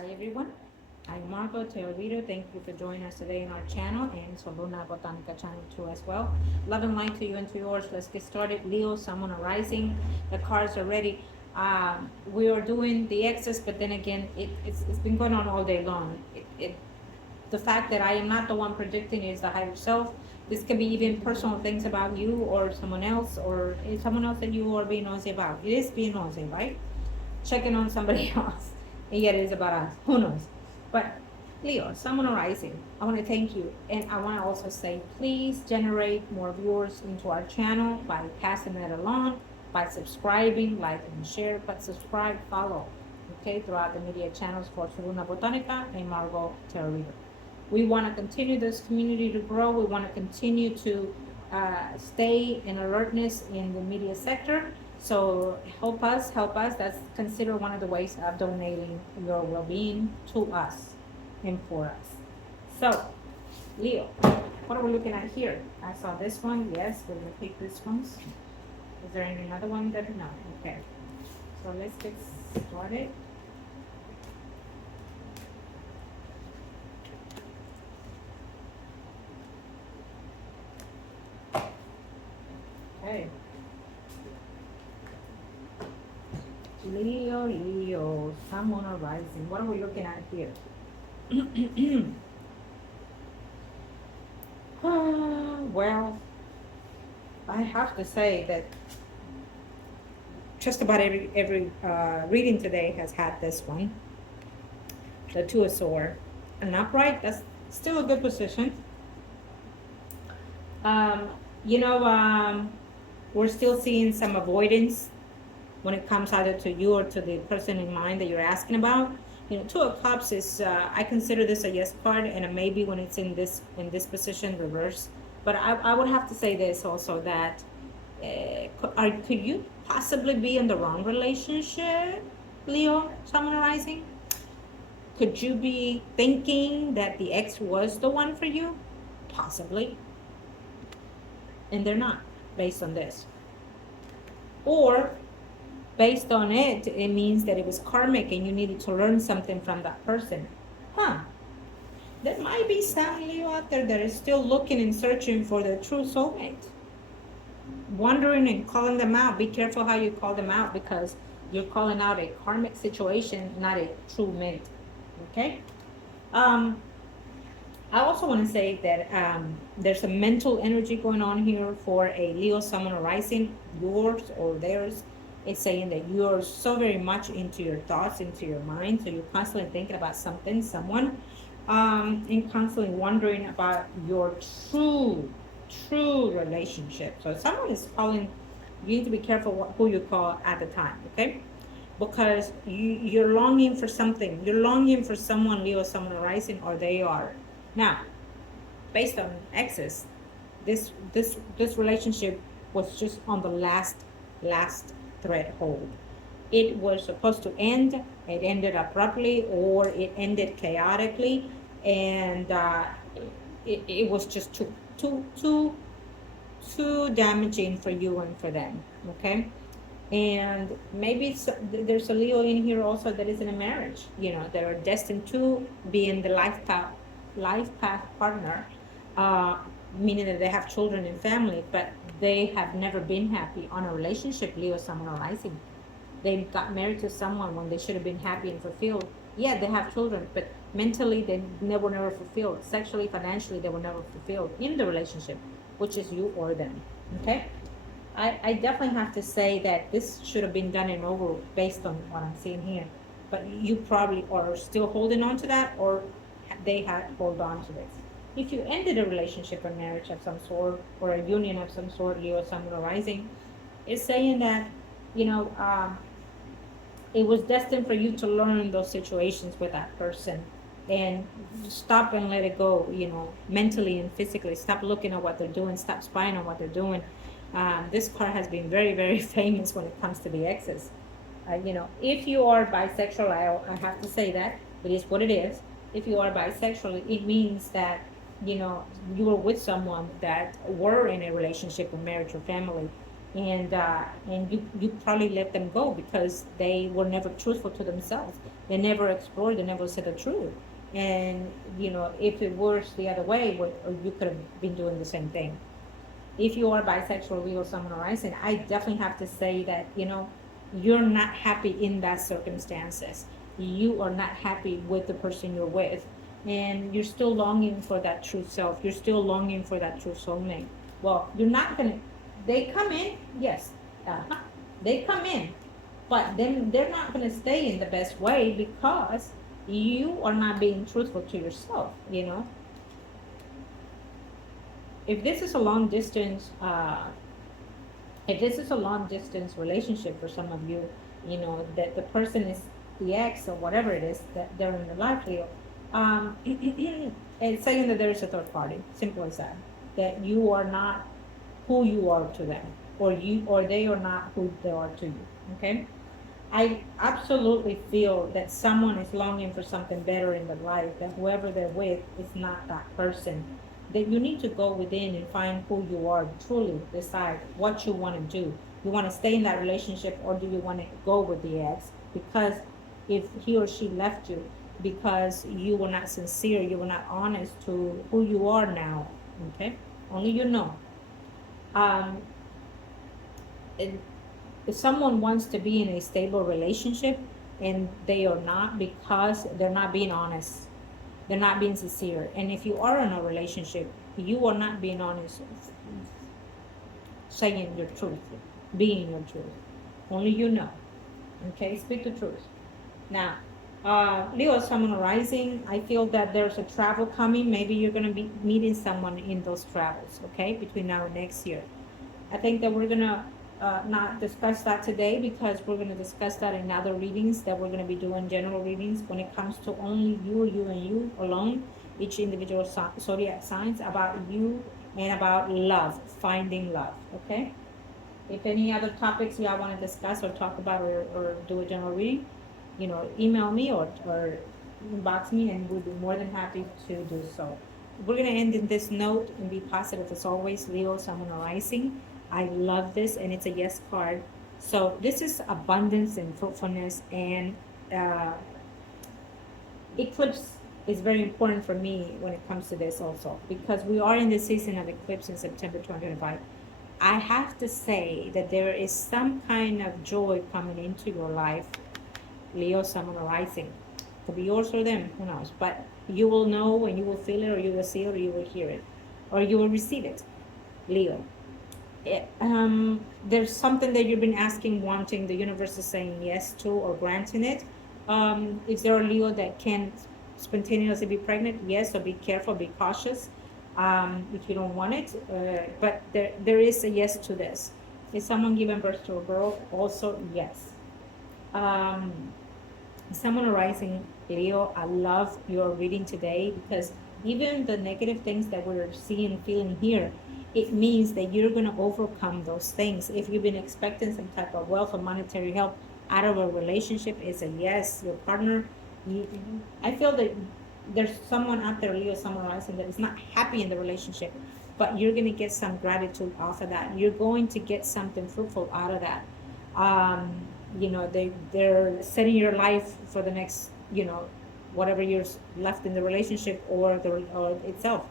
Hi everyone, I'm Margot Tarot Reader. Thank you for joining us today in our channel and so Luna Botanica channel too as well. Love and light to you and to yours. Let's get started. Leo, Someone Arising. The cards are ready. We are doing the excess, but then again, it's been going on all day long. The fact that I am not the one predicting is the higher self. This can be even personal things about you or someone else, or someone else that you are being nosy about. It is being nosy, right? Checking on somebody else, and yet it is about us. Who knows? But Leo, Someone Arising, I want to thank you, and I want to also say, please generate more viewers into our channel by passing that along, by subscribing, like and share. But subscribe, follow, okay, throughout the media channels for Luna Botanica and Margot Tarot Reader. We want to continue this community to grow. We want to continue to stay in alertness in the media sector. So help us, help us. That's considered one of the ways of donating your well-being to us and for us. So, Leo, what are we looking at here? I saw this one. Yes, we're going to take this one. Is there any another one that? No. Okay. So let's get started. Okay. Leo, Someone Arising. What are we looking at here? Well, I have to say that just about every reading today has had this one. The Two of Swords. An upright, that's still a good position. You know, we're still seeing some avoidance when it comes either to you or to the person in mind that you're asking about. You know, Two of Cups is, I consider this a yes card and a maybe when it's in this position, reverse. But I would have to say this also, that could you possibly be in the wrong relationship, Leo, Someone Arising? Could you be thinking that the ex was the one for you? Possibly. And they're not, based on this. Or based on it, it means that it was karmic and you needed to learn something from that person. There might be some Leo out there that is still looking and searching for their true soulmate. Wondering and calling them out. Be careful how you call them out, because you're calling out a karmic situation, not a true mate. Okay? I also want to say that there's a mental energy going on here for a Leo, Someone Arising, yours or theirs. It's saying that you're so very much into your thoughts, into your mind, so you're constantly thinking about something, someone, and constantly wondering about your true relationship. So if someone is calling, you need to be careful who you call at the time, okay? Because you're longing for something. You're longing for someone, Leo, Someone Arising, or they are. Now, based on exes, this relationship was just on the last thread hold. It was supposed to end. It ended abruptly, or it ended chaotically, and it was just too damaging for you and for them. Okay. And maybe there's a Leo in here also that is in a marriage. You know, that are destined to be in the life path partner, meaning that they have children and family, but they have never been happy on a relationship, Leo, Someone Arising. They got married to someone when they should have been happy and fulfilled. Yeah, they have children, but mentally they were never fulfilled. Sexually, financially, they were never fulfilled in the relationship, which is you or them. Okay? I definitely have to say that this should have been done and over based on what I'm seeing here. But you probably are still holding on to that, or they had hold on to this. If you ended a relationship or marriage of some sort, or a union of some sort, Leo, Someone Arising, it's saying that, you know, it was destined for you to learn those situations with that person, and stop and let it go, you know, mentally and physically. Stop looking at what they're doing. Stop spying on what they're doing. This card has been very, very famous when it comes to the exes. You know, if you are bisexual, I have to say that it is what it is. If you are bisexual, it means that, you know, you were with someone that were in a relationship or marriage or family, and you probably let them go because they were never truthful to themselves. They never explored. They never said the truth. And if it was the other way, or you could have been doing the same thing. If you are bisexual, Leo, Sun, or Rising, I definitely have to say that you're not happy in that circumstances. You are not happy with the person you're with, and you're still longing for that true self. You're still longing for that true soulmate. Well, you're not gonna. They come in, yes, they come in, but then they're not gonna stay in the best way because you are not being truthful to yourself. If this is a long distance if this is a long distance relationship for some of you, that the person is the ex or whatever it is that they're in your life, Leo, it's saying that there is a third party. Simple as that. That you are not who you are to them, or they are not who they are to you. Okay. I absolutely feel that someone is longing for something better in their life, that whoever they're with is not that person. That you need to go within and find who you are, truly decide what you want to do. You want to stay in that relationship, or do you want to go with the ex? Because if he or she left you because you were not sincere, you were not honest to who you are now, okay? Only you know. Um, and if someone wants to be in a stable relationship and they are not, because they're not being honest, they're not being sincere. And if you are in a relationship, you are not being honest, saying your truth, being your truth. Only you know. Okay, speak the truth. Now, Leo, someone rising, I feel that there's a travel coming. Maybe you're going to be meeting someone in those travels, okay, between now and next year. I think that we're going to not discuss that today, because we're going to discuss that in other readings that we're going to be doing, general readings, when it comes to only you and you alone, each individual zodiac signs, about you and about love, finding love, okay? If any other topics y'all want to discuss or talk about, or do a general reading, email me or inbox me, and we'll be more than happy to do so. We're going to end in this note and be positive as always. Leo, someone arising. I love this, and it's a yes card. So this is abundance and fruitfulness, and uh, eclipse is very important for me when it comes to this also, because we are in the season of eclipse in September 2025. I have to say that there is some kind of joy coming into your life, Leo, someone arising. Could be yours or them, who knows? But you will know, and you will feel it, or you will see it, or you will hear it, or you will receive it, Leo. There's something that you've been asking, wanting, the universe is saying yes to, or granting it. If there are Leo that can spontaneously be pregnant, yes, so be careful, be cautious, if you don't want it. But there is a yes to this. Is someone giving birth to a girl? Also, yes. Someone arising, Leo, I love your reading today, because even the negative things that we're seeing, feeling here, it means that you're going to overcome those things. If you've been expecting some type of wealth or monetary help out of a relationship, it's a yes. Your partner, I feel that there's someone out there, Leo, someone rising, that is not happy in the relationship, but you're going to get some gratitude off of that. You're going to get something fruitful out of that. They're setting your life for the next, whatever years left in the relationship, or itself.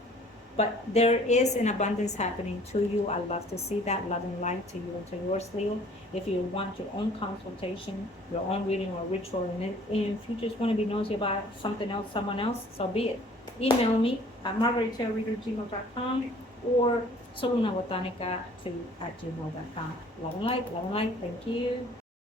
But there is an abundance happening to you. I love to see that. Love and light to you and to yours, Leo. If you want your own consultation, your own reading or ritual, and if you just want to be nosy about something else, someone else, so be it. Email me at margourtarotreader@gmail.com, or solunabotanica at gmail.com. Love and light, love and light. Thank you.